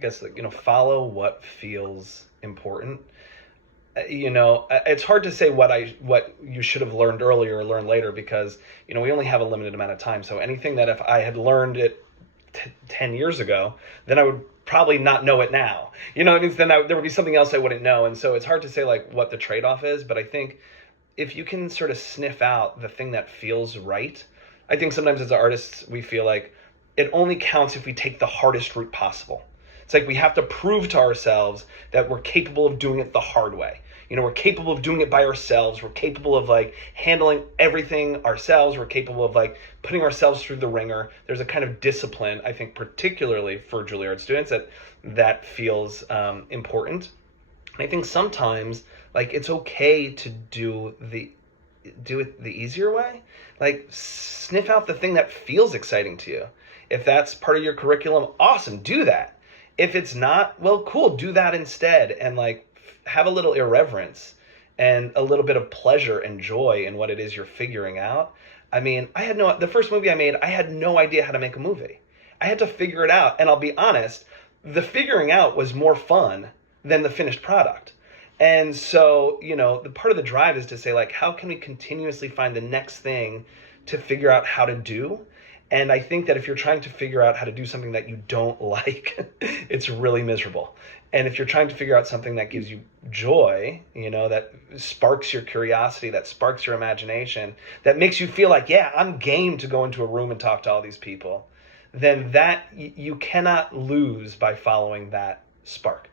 guess, like, follow what feels important. It's hard to say what you should have learned earlier or learned later, because we only have a limited amount of time. So anything that if I had learned it 10 years ago, then I would probably not know it now. It means then there would be something else I wouldn't know. And so it's hard to say like what the trade-off is, but I think if you can sort of sniff out the thing that feels right. I think sometimes as artists we feel like it only counts if we take the hardest route possible. It's like we have to prove to ourselves that we're capable of doing it the hard way. We're capable of doing it by ourselves. We're capable of like handling everything ourselves. We're capable of like putting ourselves through the ringer. There's a kind of discipline, I think, particularly for Juilliard students, that feels important. And I think sometimes like it's okay to do it the easier way. Like sniff out the thing that feels exciting to you. If that's part of your curriculum, awesome, do that. If it's not, well, cool, do that instead. And like have a little irreverence and a little bit of pleasure and joy in what it is you're figuring out. I mean, the first movie I made, I had no idea how to make a movie. I had to figure it out. And I'll be honest, the figuring out was more fun than the finished product. And so, the part of the drive is to say, like, how can we continuously find the next thing to figure out how to do? And I think that if you're trying to figure out how to do something that you don't like, it's really miserable. And if you're trying to figure out something that gives you joy, that sparks your curiosity, that sparks your imagination, that makes you feel like, yeah, I'm game to go into a room and talk to all these people, then that you cannot lose by following that spark.